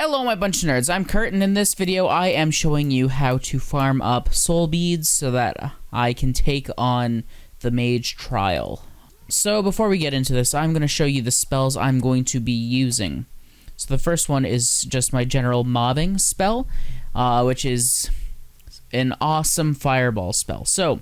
Hello my bunch of nerds, I'm Kurt, and in this video I am showing you how to farm up soul beads so that I can take on the mage trial. So before we get into this, I'm going to show you the spells I'm going to be using. So the first one is just my general mobbing spell, which is an awesome fireball spell. So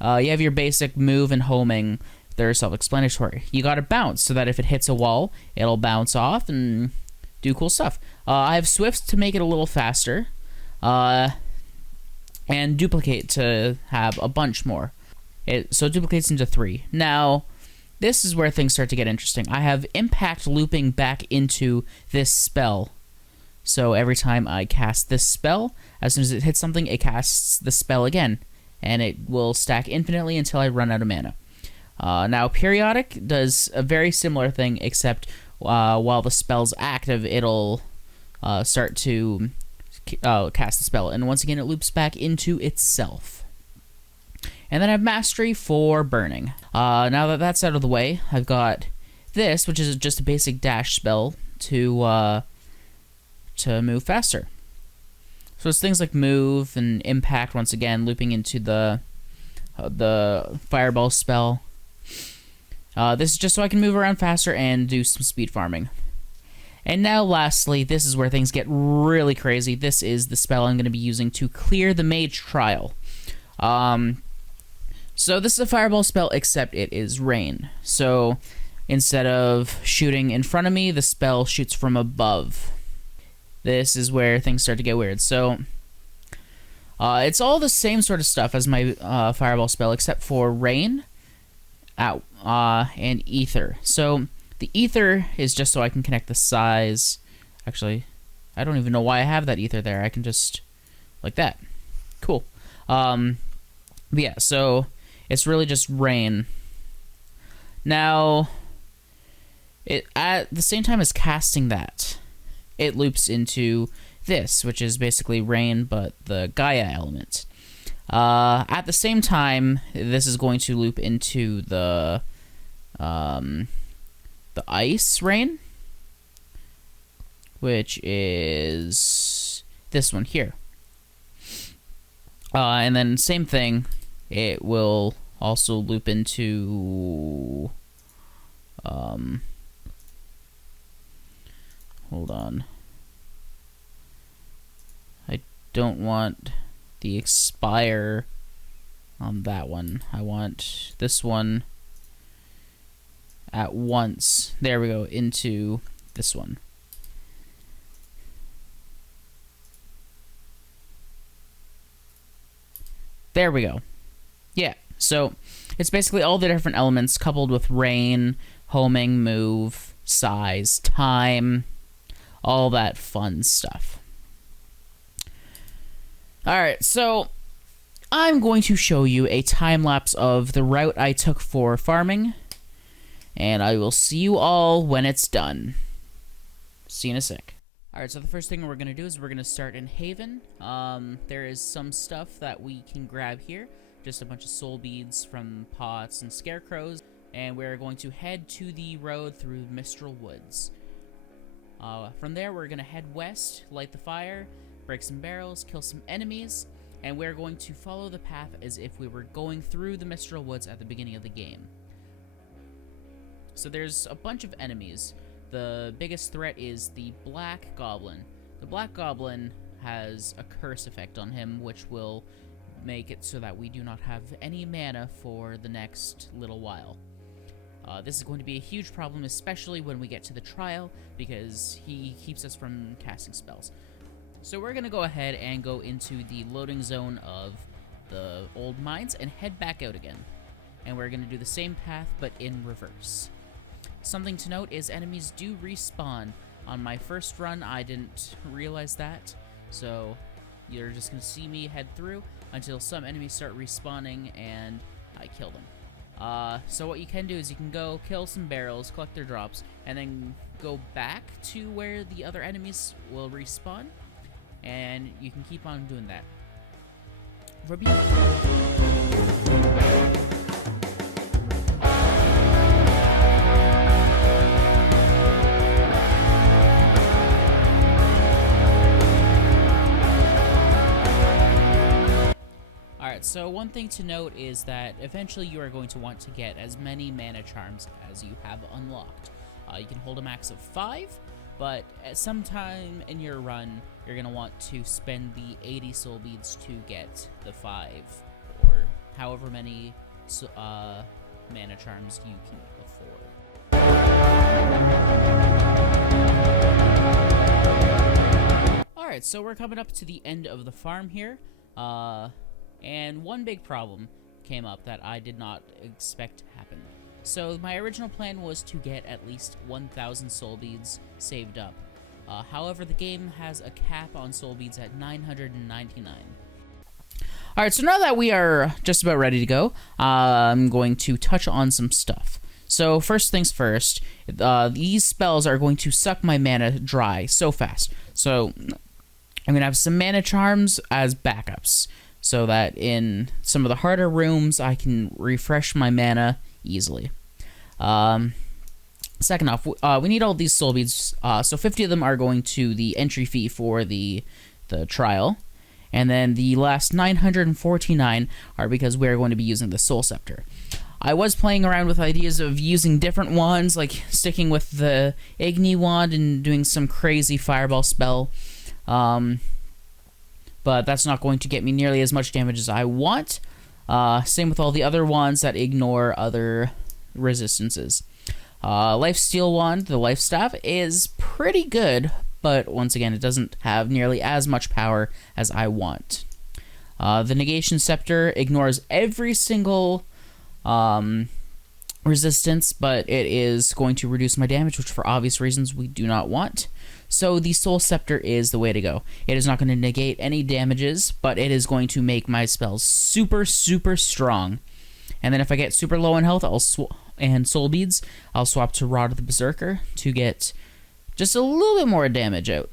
you have your basic move and homing. They're self-explanatory. You gotta bounce so that if it hits a wall, it'll bounce off and do cool stuff. I have swifts to make it a little faster, and duplicate to have a bunch more. So it duplicates into 3. Now, this is where things start to get interesting. I have impact looping back into this spell. So every time I cast this spell, as soon as it hits something, it casts the spell again, and it will stack infinitely until I run out of mana. Now, periodic does a very similar thing, except while the spell's active, it'll start to cast the spell, and once again, it loops back into itself. And then I have mastery for burning. Now that that's out of the way, I've got this, which is just a basic dash spell to move faster. So it's things like move and impact, once again, looping into the fireball spell. This is just so I can move around faster and do some speed farming. And now, lastly, this is where things get really crazy. This is the spell I'm going to be using to clear the mage trial. So this is a fireball spell, except it is rain. So instead of shooting in front of me, the spell shoots from above. This is where things start to get weird. So it's all the same sort of stuff as my fireball spell, except for rain and ether. So the ether is just so I can connect the size. Actually, I don't even know why I have that ether there. I can just like that. Cool. But yeah, so it's really just rain. Now, it at the same time as casting that, it loops into this, which is basically rain, but the Gaia element. At the same time, this is going to loop into the ice rain, which is this one here. And then same thing, it will also loop into hold on. I don't want the expire on that one. I want this one at once. There we go, into this one. There we go. Yeah, so it's basically all the different elements coupled with rain, homing, move, size, time, all that fun stuff. Alright, so I'm going to show you a time-lapse of the route I took for farming, and I will see you all when it's done. See you in a sec. Alright, so the first thing we're going to do is we're going to start in Haven. There is some stuff that we can grab here, just a bunch of soul beads from pots and scarecrows, and we're going to head to the road through Mistral Woods. From there, we're going to head west, light the fire, break some barrels, kill some enemies, and we're going to follow the path as if we were going through the Mistral Woods at the beginning of the game. So there's a bunch of enemies. The biggest threat is the Black Goblin. The Black Goblin has a curse effect on him, which will make it so that we do not have any mana for the next little while. This is going to be a huge problem, especially when we get to the trial, because he keeps us from casting spells. So we're going to go ahead and go into the loading zone of the old mines and head back out again. And we're going to do the same path, but in reverse. Something to note is enemies do respawn. On my first run, I didn't realize that, so you're just going to see me head through until some enemies start respawning and I kill them. So what you can do is you can go kill some barrels, collect their drops, and then go back to where the other enemies will respawn, and you can keep on doing that. Alright, so one thing to note is that eventually you are going to want to get as many mana charms as you have unlocked. You can hold a max of 5, but at some time in your run, you're going to want to spend the 80 soul beads to get the 5, or however many mana charms you can afford. Alright, so we're coming up to the end of the farm here, and one big problem came up that I did not expect to happen. So my original plan was to get at least 1,000 soul beads saved up. However, the game has a cap on soul beads at 999. Alright, so now that we are just about ready to go, I'm going to touch on some stuff. So first things first, these spells are going to suck my mana dry so fast. So I'm going to have some mana charms as backups, so that in some of the harder rooms, I can refresh my mana easily. Second off, we need all these soul beads, so 50 of them are going to the entry fee for the trial, and then the last 949 are because we're going to be using the soul scepter. I was playing around with ideas of using different wands, like sticking with the Igni wand and doing some crazy fireball spell, but that's not going to get me nearly as much damage as I want. Same with all the other wands that ignore other resistances. Lifesteal wand, the life staff, is pretty good, but once again, it doesn't have nearly as much power as I want. The negation scepter ignores every single resistance, but it is going to reduce my damage, which for obvious reasons we do not want. So the soul scepter is the way to go. It is not going to negate any damages, but it is going to make my spells super, super strong. And then if I get super low in health and soul beads, I'll swap to Rod of the Berserker to get just a little bit more damage out.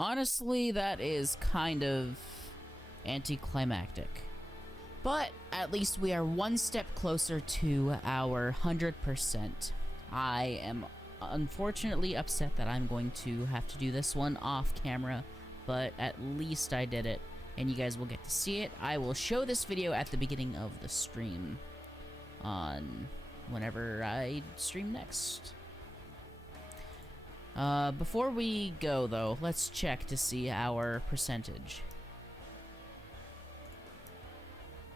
Honestly, that is kind of anticlimactic. But at least we are one step closer to our 100%. I am unfortunately upset that I'm going to have to do this one off camera, but at least I did it, and you guys will get to see it. I will show this video at the beginning of the stream on whenever I stream next. Before we go, though, let's check to see our percentage.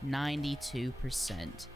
92%.